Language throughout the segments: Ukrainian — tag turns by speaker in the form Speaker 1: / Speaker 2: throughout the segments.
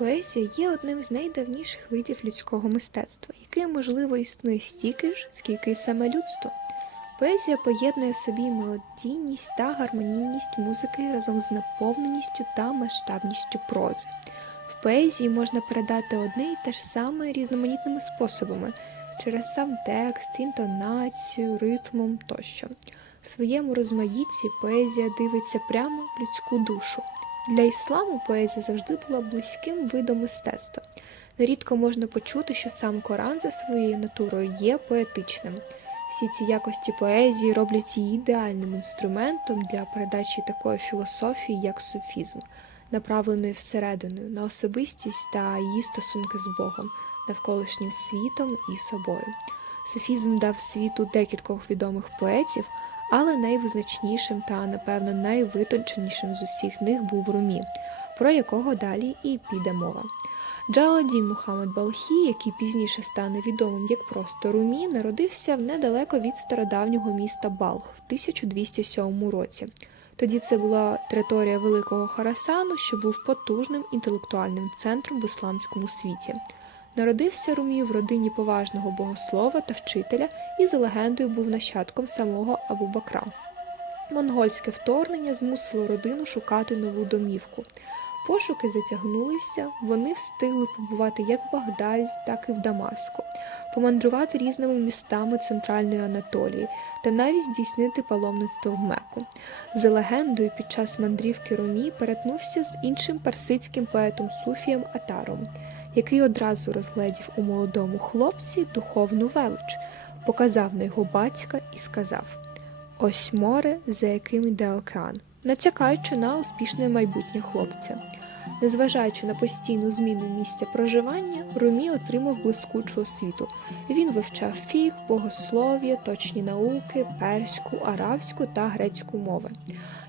Speaker 1: Поезія є одним з найдавніших видів людського мистецтва, яке, можливо, існує стільки ж, скільки й саме людство. Поезія поєднує в собі мелодійність та гармонійність музики разом з наповненістю та масштабністю прози. В поезії можна передати одне і те ж саме різноманітними способами через сам текст, інтонацію, ритмом тощо. В своєму розмаїтті поезія дивиться прямо в людську душу. Для ісламу поезія завжди була близьким видом мистецтва. Нерідко можна почути, що сам Коран за своєю натурою є поетичним. Всі ці якості поезії роблять її ідеальним інструментом для передачі такої філософії, як суфізм, направленої всередину на особистість та її стосунки з Богом, навколишнім світом і собою. Суфізм дав світу декількох відомих поетів, але найвизначнішим та, напевно, найвитонченішим з усіх них був Румі, про якого далі і піде мова. Джаладін Мухаммед Балхі, який пізніше стане відомим як просто Румі, народився недалеко від стародавнього міста Балх в 1207 році. Тоді це була територія Великого Харасану, що був потужним інтелектуальним центром в ісламському світі. Народився Румі в родині поважного богослова та вчителя і за легендою був нащадком самого Абу Бакра. Монгольське вторгнення змусило родину шукати нову домівку. Пошуки затягнулися, вони встигли побувати як в Багдаді, так і в Дамаску, помандрувати різними містами центральної Анатолії та навіть здійснити паломництво в Меку. За легендою, під час мандрівки Румі перетнувся з іншим персидським поетом Суфієм Атаром, який одразу розгледів у молодому хлопці духовну велич, показав на його батька і сказав: Ось море, за яким йде океан натякаючи на успішне майбутнє хлопця. Незважаючи на постійну зміну місця проживання, Румі отримав блискучу освіту. Він вивчав фіг, богослов'я, точні науки, перську, арабську та грецьку мови.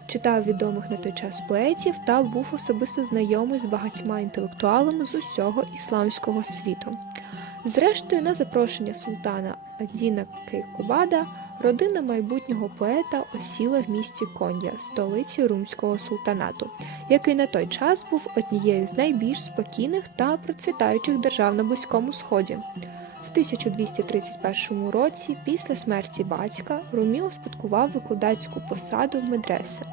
Speaker 1: Читав відомих на той час поетів та був особисто знайомий з багатьма інтелектуалами з усього ісламського світу. Зрештою, на запрошення султана Адіна Кейкубада, родина майбутнього поета осіла в місті Кон'я, столиці Румського султанату, який на той час був однією з найбільш спокійних та процвітаючих держав на Близькому Сході. В 1231 році, після смерті батька, Румі успадкував викладацьку посаду в медресе.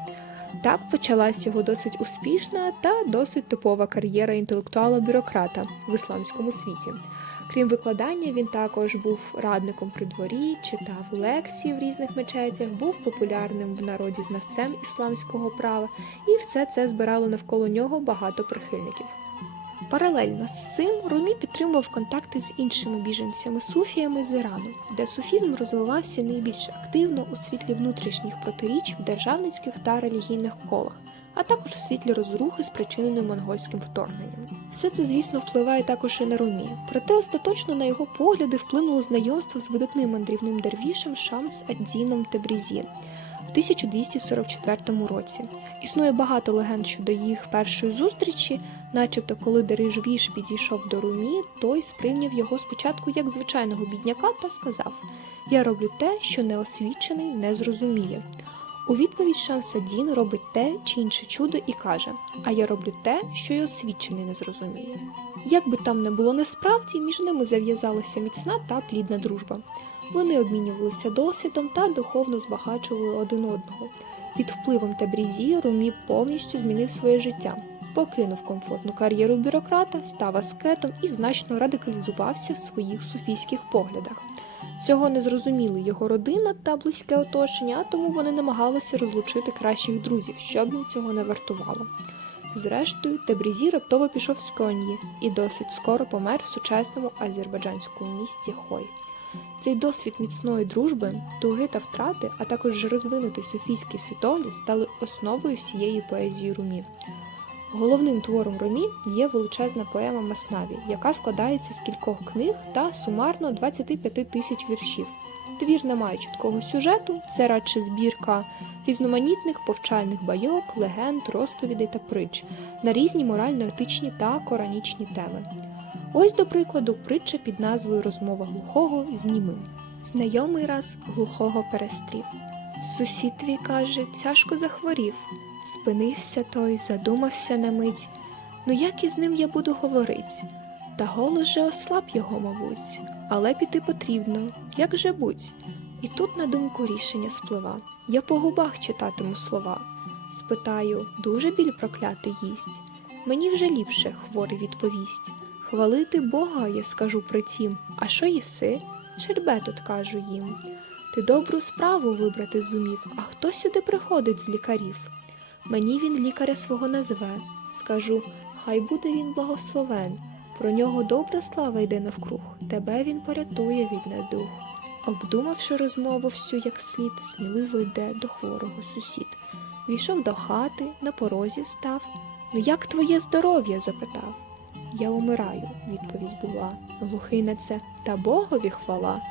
Speaker 1: Так почалась його досить успішна та досить типова кар'єра інтелектуала-бюрократа в ісламському світі. Крім викладання, він також був радником при дворі, читав лекції в різних мечетях, був популярним в народі знавцем ісламського права, і все це збирало навколо нього багато прихильників. Паралельно з цим Румі підтримував контакти з іншими біженцями суфіями з Ірану, де суфізм розвивався найбільш активно у світлі внутрішніх протиріч в державницьких та релігійних колах, а також в світлі розрухи, спричиненої монгольським вторгненням. Все це, звісно, впливає також і на Румі, проте остаточно на його погляди вплинуло знайомство з видатним мандрівним дервішем Шамс Аддіном Тебрізі в 1244 році. Існує багато легенд щодо їх першої зустрічі, начебто, коли Дерижвіш підійшов до Румі, той сприйняв його спочатку як звичайного бідняка та сказав: Я роблю те, що неосвічений не зрозуміє. У відповідь Шамсадін робить те чи інше чудо і каже: А я роблю те, що й освічений не зрозуміє. Як би там не було насправді, між ними зав'язалася міцна та плідна дружба. Вони обмінювалися досвідом та духовно збагачували один одного. Під впливом Табрізі Румі повністю змінив своє життя, покинув комфортну кар'єру бюрократа, став аскетом і значно радикалізувався в своїх суфійських поглядах. Цього не зрозуміли його родина та близьке оточення, тому вони намагалися розлучити кращих друзів, щоб їм цього не вартувало. Зрештою, Тебрізі раптово пішов з Коньї і досить скоро помер в сучасному азербайджанському місті Хой. Цей досвід міцної дружби, туги та втрати, а також розвинутий софійський світогляд стали основою всієї поезії Румі. Головним твором Румі є величезна поема Маснаві, яка складається з кількох книг та сумарно 25 тисяч віршів. Твір не має чіткого сюжету, це радше збірка різноманітних повчальних байок, легенд, розповідей та притч на різні морально-етичні та коранічні теми. Ось, до прикладу, притча під назвою Розмова глухого з німим. Знайомий раз глухого перестрів. Сусід твій каже, тяжко захворів. Спинився той, задумався на мить. Ну як із ним я буду говорить? Та голос же ослаб його, мабуть, але піти потрібно, як же будь. І тут на думку рішення сплива. Я по губах читатиму слова. Спитаю, дуже біль проклятий їсть. Мені вже ліпше, хворий відповість. Хвалити Бога, я скажу притім, а що їси? Шербетут кажу їм. Ти добру справу вибрати зумів, а хто сюди приходить з лікарів? Мені він лікаря свого назве. Скажу, хай буде він благословен. Про нього добра слава йде навкруг, тебе він порятує від недух. Обдумавши розмову всю як слід, сміливо йде до хворого сусід. Війшов до хати, на порозі став. Ну як твоє здоров'я? запитав. Я умираю, відповідь була. Глухий на це, та Богові хвала.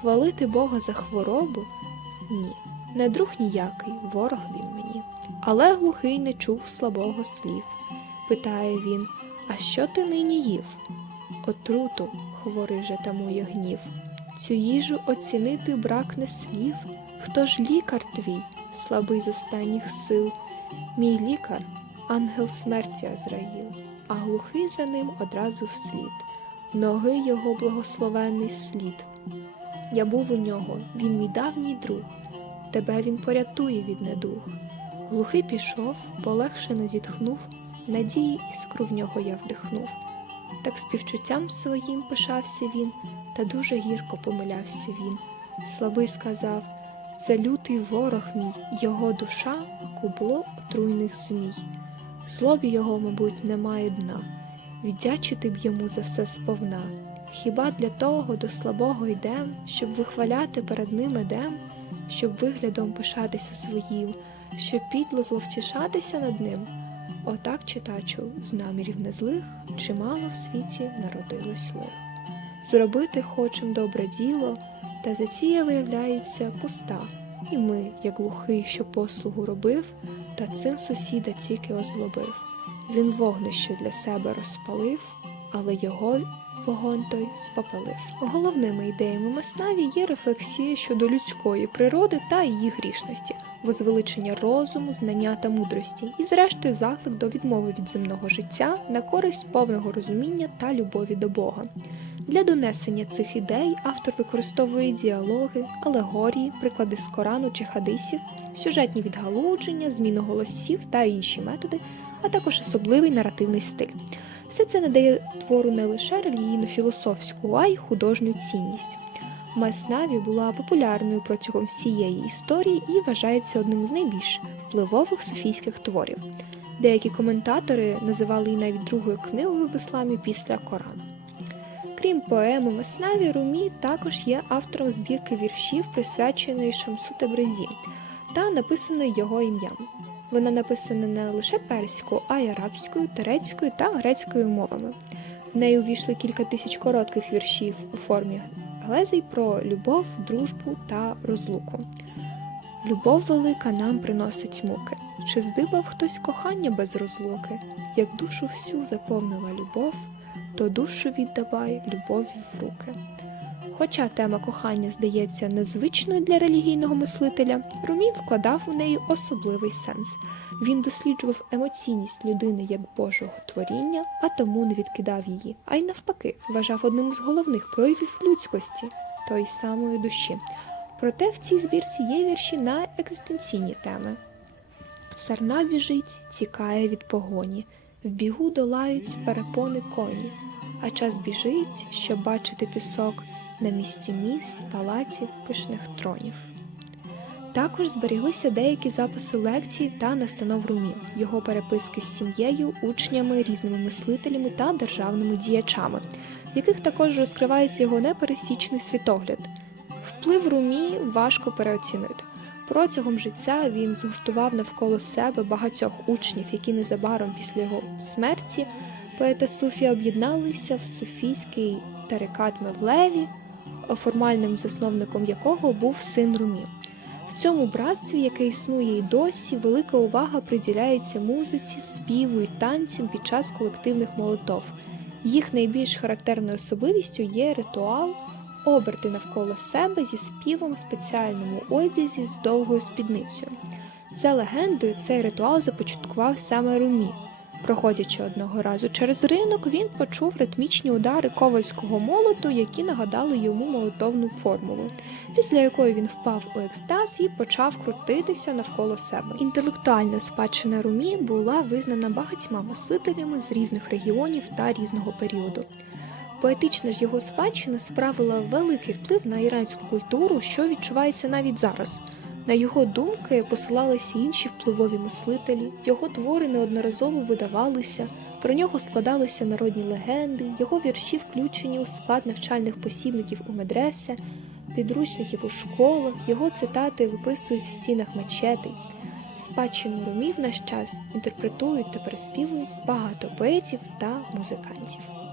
Speaker 1: Хвалити Бога за хворобу? Ні, не друг ніякий, ворог він мені. Але глухий не чув слабого слів. Питає він, а що ти нині їв? Отруту, хворий же тамує гнів. Цю їжу оцінити бракне слів. Хто ж лікар твій, слабий з останніх сил? Мій лікар, ангел смерті Азраїл, а глухий за ним одразу вслід. Ноги його благословенний слід. Я був у нього, він мій давній друг, тебе він порятує від недуг. Глухий пішов, полегшено зітхнув, надії іскру в нього я вдихнув. Так співчуттям своїм пишався він, та дуже гірко помилявся він. Слабий сказав це лютий ворог мій, його душа кубло отруйних змій. Злобі його, мабуть, немає дна, віддячити б йому за все сповна. Хіба для того до слабого йдем, щоб вихваляти перед ним едем, щоб виглядом пишатися своїм, щоб підло зловтішатися над ним? Отак, читачу, з намірів незлих чимало в світі народилось лих. Зробити хочем добре діло, та затія виявляється пуста. І ми, як глухий, що послугу робив, та цим сусіда тільки озлобив. Він вогнище для себе розпалив, але його вогонь той спопалив. Головними ідеями Меснаві є рефлексія щодо людської природи та її грішності, возвеличення розуму, знання та мудрості, і, зрештою, заклик до відмови від земного життя на користь повного розуміння та любові до Бога. Для донесення цих ідей автор використовує діалоги, алегорії, приклади з Корану чи хадисів, сюжетні відгалудження, зміну голосів та інші методи, а також особливий наративний стиль. Все це надає твору не лише релігійно-філософську, а й художню цінність. Меснаві була популярною протягом всієї історії і вважається одним з найбільш впливових суфійських творів. Деякі коментатори називали її навіть другою книгою в ісламі після Корану. Крім поеми Меснаві, Румі також є автором збірки віршів, присвяченої Шамсу Тебрезі, та написаної його ім'ям. Вона написана не лише перською, а й арабською, турецькою та грецькою мовами. В неї увійшли кілька тисяч коротких віршів у формі глезій про любов, дружбу та розлуку. Любов велика нам приносить муки. Чи здибав хтось кохання без розлуки? Як душу всю заповнила любов, то душу віддавай любові в руки. Хоча тема кохання здається незвичною для релігійного мислителя, Румій вкладав у неї особливий сенс. Він досліджував емоційність людини як Божого творіння, а тому не відкидав її, а й навпаки, вважав одним з головних проявів людськості тої самої душі. Проте в цій збірці є вірші на екзистенційні теми. Сарна біжить, тікає від погоні, в бігу долають перепони коні, а час біжить, щоб бачити пісок на місці міст, палаців, пишних тронів. Також зберіглися деякі записи лекцій та настанов Румі, його переписки з сім'єю, учнями, різними мислителями та державними діячами, в яких також розкривається його непересічний світогляд. Вплив Румі важко переоцінити. Протягом життя він згуртував навколо себе багатьох учнів, які незабаром після його смерті поета Суфія об'єдналися в суфійський тарикат Мевлеві, формальним засновником якого був син Румі. В цьому братстві, яке існує і досі, велика увага приділяється музиці, співу і танцям під час колективних молотов. Їх найбільш характерною особливістю є ритуал оберти навколо себе зі співом в спеціальному одязі з довгою спідницею. За легендою, цей ритуал започаткував саме Румі. Проходячи одного разу через ринок, він почув ритмічні удари ковальського молоту, які нагадали йому молотовну формулу, після якої він впав у екстаз і почав крутитися навколо себе. Інтелектуальна спадщина Румі була визнана багатьма мислителями з різних регіонів та різного періоду. Поетична ж його спадщина справила великий вплив на іранську культуру, що відчувається навіть зараз. На його думки посилалися інші впливові мислителі, його твори неодноразово видавалися, про нього складалися народні легенди, його вірші включені у склад навчальних посібників у медресе, підручників у школах, його цитати виписують в стінах мечетей. Спадщину румів наш час інтерпретують та переспівують багато поетів та музикантів.